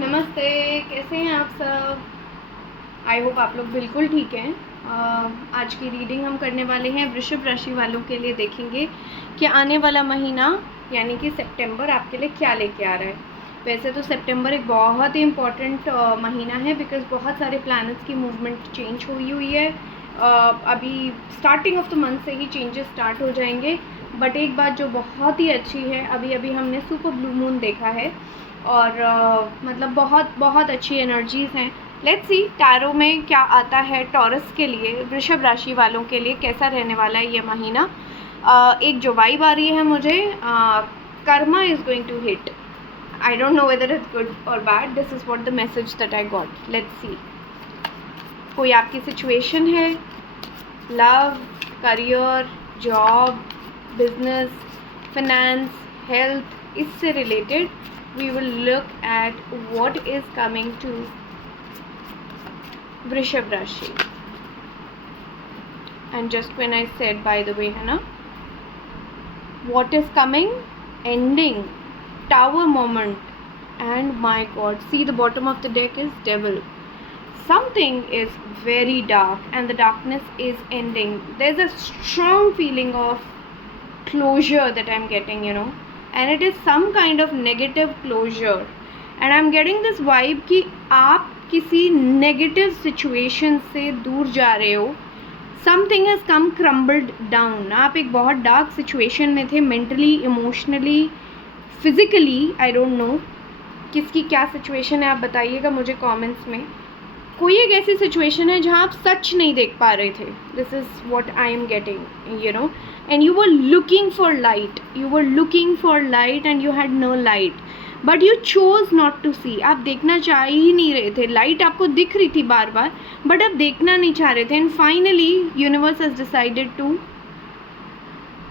नमस्ते, कैसे हैं आप सब? आई होप आप लोग बिल्कुल ठीक हैं। आज की रीडिंग हम करने वाले हैं वृषभ राशि वालों के लिए। देखेंगे कि आने वाला महीना यानी कि सितंबर आपके लिए क्या लेके आ रहा है। वैसे तो सितंबर एक बहुत ही इम्पॉर्टेंट महीना है बिकॉज़ बहुत सारे प्लैनेट्स की मूवमेंट चेंज हुई है। अभी स्टार्टिंग ऑफ द मंथ से ही चेंजेस स्टार्ट हो जाएंगे। बट एक बात जो बहुत ही अच्छी है, अभी अभी हमने सुपर ब्लू मून देखा है और मतलब बहुत बहुत अच्छी एनर्जीज़ हैं। लेट्स सी टैरो में क्या आता है टॉरस के लिए, वृषभ राशि वालों के लिए कैसा रहने वाला है ये महीना। एक जो वाइब आ रही है मुझे, karma is going to hit. I don't know whether it's good और bad, this is what the message that I got. Let's see. कोई आपकी सिचुएशन है, love, career, job, business, finance, health, इससे related we will look at what is coming to वृषभ राशि. And just when I said, by the way, है ना, what is coming, ending, tower moment, and my god, see the bottom of the deck is devil. Something is very dark and the darkness is ending. There's a strong feeling of closure that I'm getting, and it is some kind of negative closure, and I'm getting this vibe कि आप किसी negative situation से दूर जा रहे हो. Something has come crumbled down. आप एक बहुत dark situation में थे, mentally, emotionally, physically, I don't know किसकी क्या situation है, आप बताइएगा मुझे comments में. कोई एक ऐसी सिचुएशन है जहाँ आप सच नहीं देख पा रहे थे. This is what I am getting, and you were looking for light, and you had no light, but you chose not to see. आप देखना चाह ही नहीं रहे थे. लाइट आपको दिख रही थी बार बार, बट आप देखना नहीं चाह रहे थे. And finally universe has decided to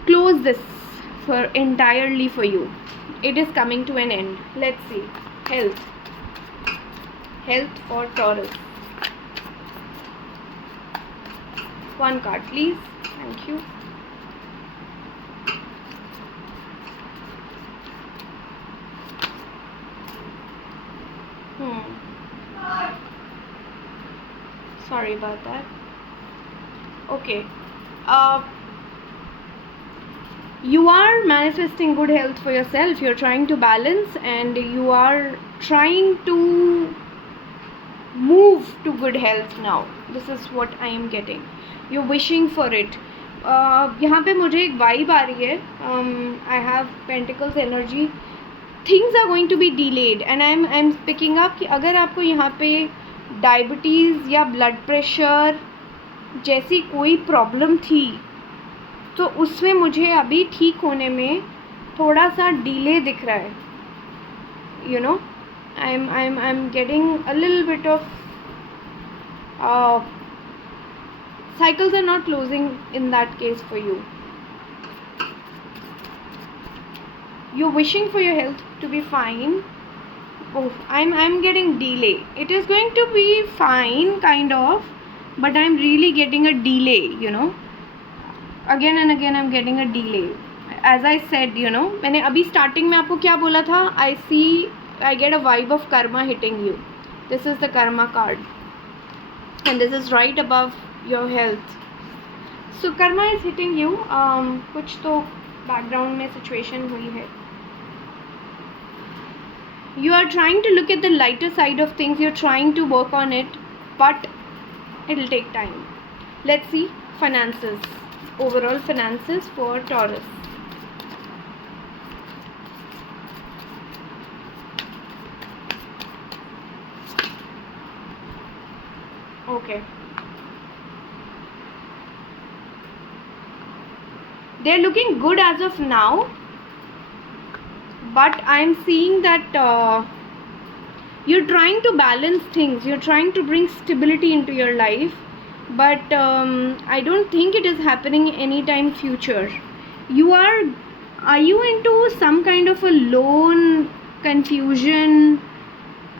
close this for entirely for you. It is coming to an end. Let's see. Health for Taurus. One card, please. Thank you. Sorry about that. Okay. You are manifesting good health for yourself. You're trying to balance and you are trying to move to good health now. This is what I am getting. You're wishing for it. यहाँ पे मुझे एक vibe आ रही है. I have Pentacles energy. Things are going to be delayed and I'm picking up कि अगर आपको यहाँ पे डायबिटीज़ या ब्लड प्रेशर जैसी कोई प्रॉब्लम थी तो उसमें मुझे अभी ठीक होने में थोड़ा सा डिले दिख रहा है. I'm getting a little bit of cycles are not closing in that case for you. You're wishing for your health to be fine. Oh, I'm getting delay. It is going to be fine kind of, but I'm really getting a delay, again and again I'm getting a delay. As I said, मैंने अभी starting में आपको क्या बोला था, I get a vibe of karma hitting you. This is the karma card and this is right above your health. So karma is hitting you. कुछ तो background में situation हुई है. You are trying to look at the lighter side of things. You're trying to work on it, but it'll take time. Let's see finances. Overall finances for Taurus. Okay. They're looking good as of now, but I'm seeing that you're trying to balance things. You're trying to bring stability into your life, but I don't think it is happening anytime future. Are you into some kind of a loan, confusion?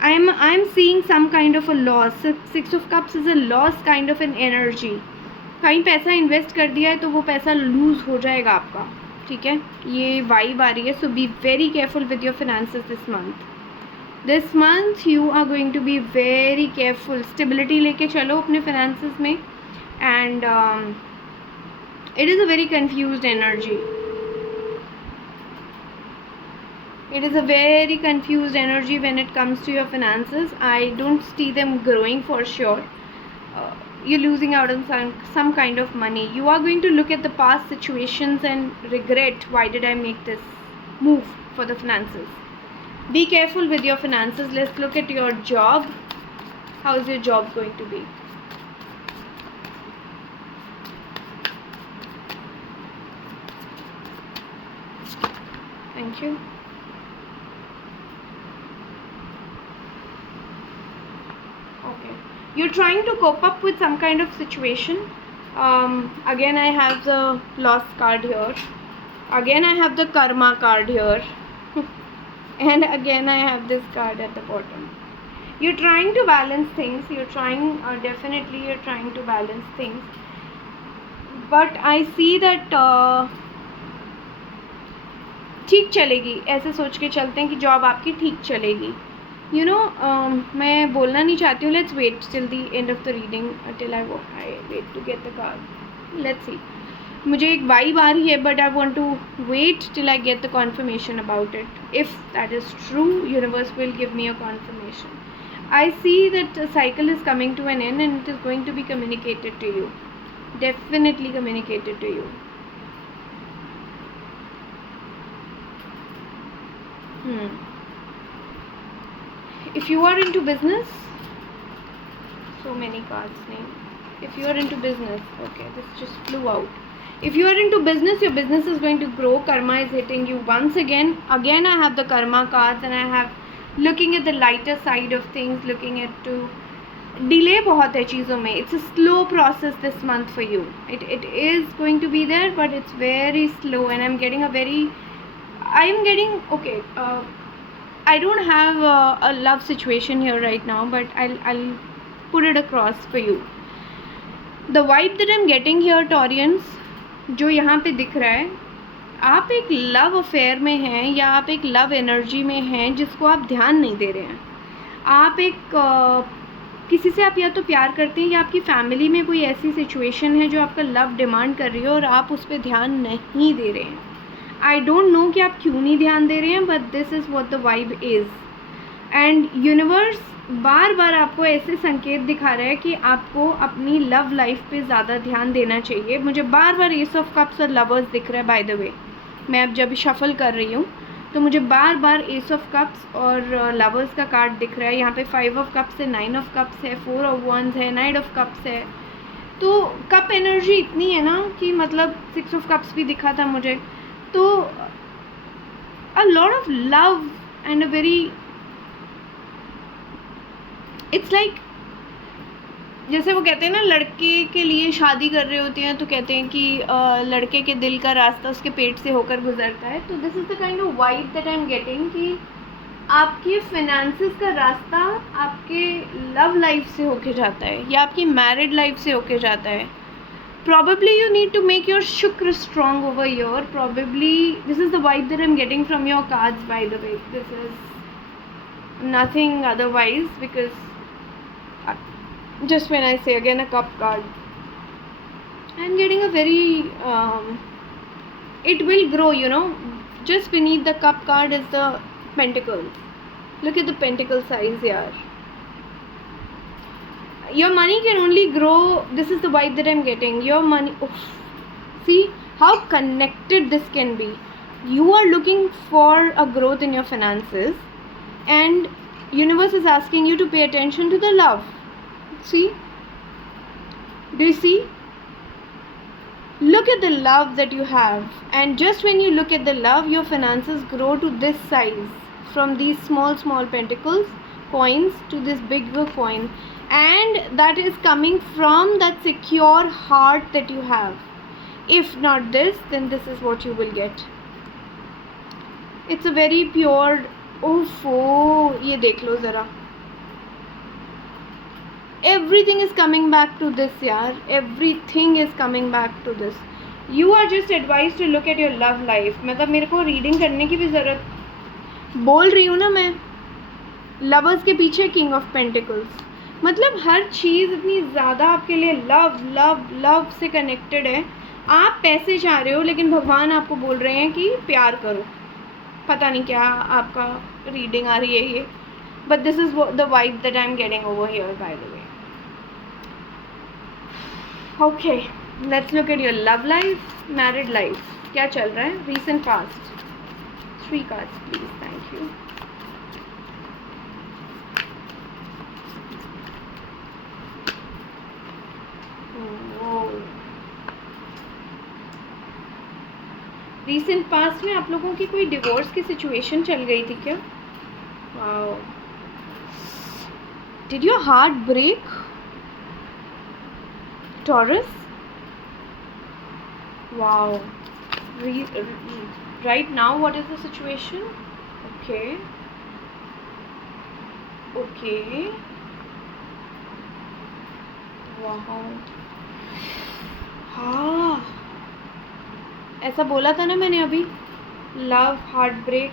I'm seeing some kind of a loss. Six of Cups is a loss kind of an energy. कहीं पैसा इन्वेस्ट कर दिया है तो वो पैसा लूज़ हो जाएगा आपका. ठीक है, ये वाइब आ रही है. So be very careful with your finances this month. This month you are going to be very careful. Stability लेके चलो अपने फाइनेंसेस में. And it is a very confused energy. It is a very confused energy when it comes to your finances. I don't see them growing for sure. You're losing out on some kind of money. You are going to look at the past situations and regret, why did I make this move for the finances. Be careful with your finances. Let's look at your job. How is your job going to be? Thank you. Okay, you're trying to cope up with some kind of situation. Again I have the loss card here. Again I have the karma card here. And again I have this card at the bottom. You're trying to balance things. You're trying, definitely you're trying to balance things. But I see that ठीक चलेगी. ऐसे सोच के चलते हैं कि जॉब आपकी ठीक चलेगी. यू नो, मैं बोलना नहीं चाहती हूँ. Let's wait till the end of the reading till I wait to get the card. Let's see. मुझे एक वाइब आ रही है but I want to wait till I get the confirmation about it. If that is true, universe will give me a confirmation. I see that a cycle is coming to an end and it is going to be communicated to you. Definitely communicated to you. If you are into business, so many cards name. If you are into business, okay, this just flew out. If you are into business, your business is going to grow. Karma is hitting you once again. Again I have the karma cards and I have looking at the lighter side of things, looking at to delay बहुत है चीज़ों में. It's a slow process this month for you. It is going to be there but it's very slow and I'm getting okay, I don't have a love situation here right now but I'll put it across for you. The vibe that I'm getting here, Taurians, जो यहाँ पे दिख रहा है, आप एक love affair में हैं या आप एक लव एनर्जी में हैं जिसको आप ध्यान नहीं दे रहे हैं. आप एक किसी से आप या तो प्यार करते हैं या आपकी फैमिली में कोई ऐसी सिचुएशन है जो आपका लव डिमांड कर रही है और आप उस पर ध्यान नहीं दे रहे हैं. आई डोंट नो कि आप क्यों नहीं ध्यान दे रहे हैं but this is what the vibe is. And universe बार बार आपको ऐसे संकेत दिखा रहा है कि आपको अपनी लव लाइफ पे ज़्यादा ध्यान देना चाहिए. मुझे बार बार एस ऑफ कप्स और लवर्स दिख रहा है. बाय द वे, मैं अब जब शफल कर रही हूँ तो मुझे बार बार एस ऑफ कप्स और लवर्स का कार्ड दिख रहा है. यहाँ पे 5 ऑफ कप्स है, 9 ऑफ कप्स है, 4 ऑफ वंस है, 9 ऑफ कप्स है. तो कप एनर्जी इतनी है ना कि मतलब 6 ऑफ कप्स भी दिखा था मुझे. तो a lot of love and a very, it's like जैसे वो कहते हैं ना, लड़के के लिए शादी कर रहे होते हैं तो कहते हैं कि लड़के के दिल का रास्ता उसके पेट से होकर गुजरता है. तो this is the kind of vibe that I am getting कि आपके फिनेंसेस का रास्ता आपके लव लाइफ से होके जाता है या आपकी मैरिड लाइफ से होके जाता है. Probably you need to make your shukr strong over here. Probably this is the vibe that I'm getting from your cards, by the way. This is nothing otherwise because just when I say again a cup card, I'm getting a very it will grow, you know. Just beneath the cup card is the pentacles. Look at the pentacle size here. Your money can only grow. This is the vibe that I'm getting. Your money, see how connected this can be. You are looking for a growth in your finances and universe is asking you to pay attention to the love. See, do you see? Look at the love that you have, and just when you look at the love, your finances grow to this size, from these small pentacles coins to this bigger coin. And that is coming from that secure heart that you have. If not this, then this is what you will get. It's a very pure, ये देख लो ज़रा. Everything is coming back to this यार. Everything is coming back to this. You are just advised to look at your love life. मतलब मेरे को रीडिंग करने की भी ज़रूरत, बोल रही हूँ ना मैं. लवर्स के पीछे किंग ऑफ पेंटिकल्स, मतलब हर चीज़ इतनी ज़्यादा आपके लिए लव लव लव से कनेक्टेड है। आप पैसे चाह रहे हो लेकिन भगवान आपको बोल रहे हैं कि प्यार करो। पता नहीं क्या आपका रीडिंग आ रही है ये, but this is the vibe that I am getting over here bye the way. Okay, let's look at your love life, married life, क्या चल रहा है, recent past. 3 cards please, thank you. Recent past में आप लोगों की कोई डिवोर्स की सिचुएशन चल गई थी क्या? Wow, did your heart break Taurus? Wow, right now what is the situation? Okay, wow, हाँ, ऐसा बोला था ना मैंने अभी, love, heart break,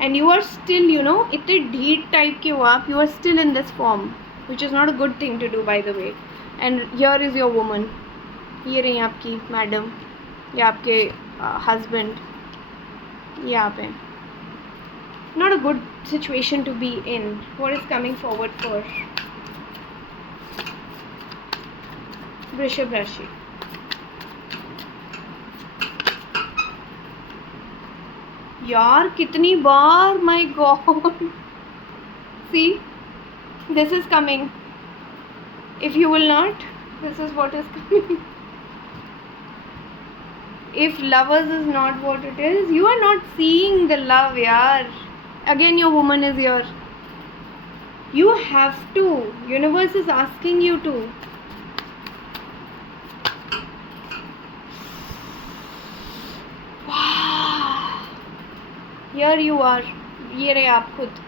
and you are still, you know, इतने ढीठ टाइप के हो आप, you are still in this form, which is not a good thing to do by the way. And here is your woman, ये रही आपकी मैडम या आपके हस्बैंड, ये आप हैं। Not a good situation to be in. What is coming forward for Vrishabh rashi? यार कितनी बार, my God, see this is coming, if you will not, this is what is coming. If lovers is not what it is, you are not seeing the love, yaar. Again your woman is your, you have to, universe is asking you to. Here you are, ये रहे आप खुद,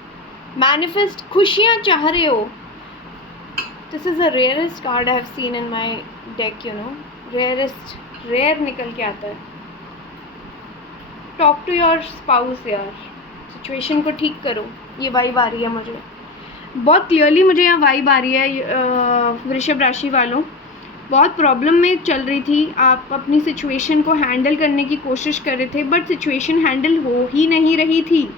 manifest, खुशियाँ चाह रहे हो। This is the rarest card I have seen in my deck, you know, rarest, rare निकल के आता है। टॉक टू योर स्पाउस यार, सिचुएशन को ठीक करो, ये वाइब आ रही है मुझे, बहुत क्लियरली मुझे यहाँ वाइब आ रही है। वृषभ राशि वालों, बहुत प्रॉब्लम में चल रही थी, आप अपनी सिचुएशन को हैंडल करने की कोशिश कर रहे थे, बट सिचुएशन हैंडल हो ही नहीं रही थी।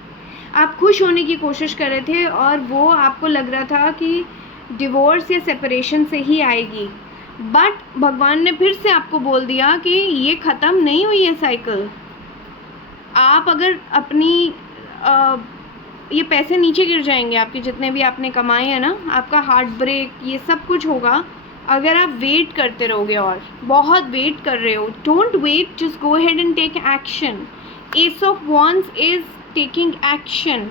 आप खुश होने की कोशिश कर रहे थे और वो आपको लग रहा था कि डिवोर्स या सेपरेशन से ही आएगी, बट भगवान ने फिर से आपको बोल दिया कि ये ख़त्म नहीं हुई है साइकिल। आप अगर अपनी ये पैसे नीचे गिर जाएंगे आपके, जितने भी आपने कमाए हैं ना, आपका हार्ट ब्रेक, ये सब कुछ होगा अगर आप वेट करते रहोगे, और बहुत वेट कर रहे हो। Don't wait, just go ahead and take action. Ace of wands is taking action.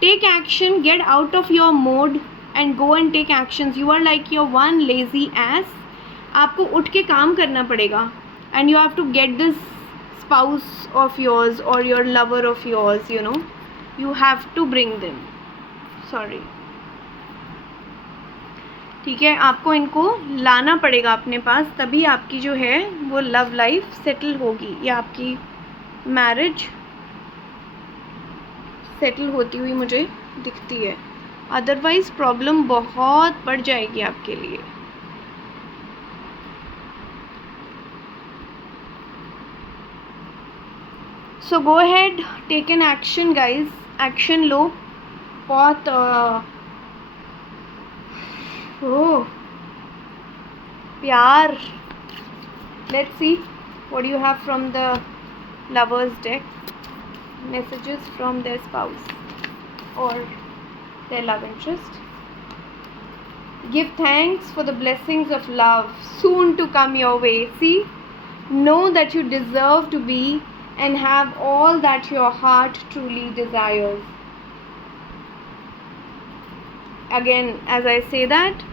Take action, get out of your mode and go and take actions. You are like your one lazy ass. आपको उठ के काम करना पड़ेगा, and you have to get this spouse of yours और your lover of yours, you know, you have to bring them. Sorry, ठीक है, आपको इनको लाना पड़ेगा अपने पास, तभी आपकी जो है वो लव लाइफ सेटल होगी, या आपकी मैरिज सेटल होती हुई मुझे दिखती है। अदरवाइज़ प्रॉब्लम बहुत बढ़ जाएगी आपके लिए। So go ahead, take an action guys, action लो। बहुत प्यार। Let's see what you have from the lovers deck, messages from their spouse or their love interest. Give thanks for the blessings of love soon to come your way. See, know that you deserve to be and have all that your heart truly desires. Again, as I say that,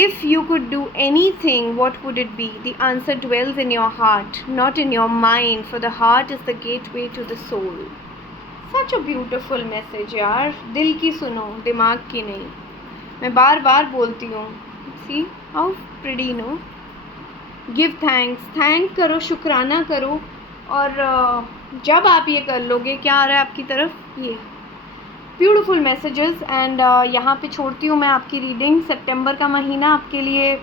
if you could do anything, what would it be? The answer dwells in your heart, not in your mind, for the heart is the gateway to the soul. Such a beautiful message यार, दिल की सुनो, दिमाग की नहीं। मैं बार बार बोलती हूँ, see how pretty, no? Give thanks, thank करो, शुक्राना करो, और जब आप ये कर लोगे, क्या आ रहा है आपकी तरफ, ये ब्यूटीफुल मैसेजेस। एंड यहाँ पे छोड़ती हूँ मैं आपकी रीडिंग। सितंबर का महीना आपके लिए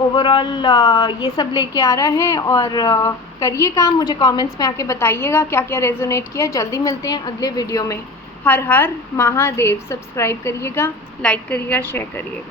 ओवरऑल ये सब लेके आ रहा है, और करिए काम। मुझे कमेंट्स में आके बताइएगा क्या क्या रेजोनेट किया। जल्दी मिलते हैं अगले वीडियो में। हर हर महादेव। सब्सक्राइब करिएगा, लाइक करिएगा, शेयर करिएगा।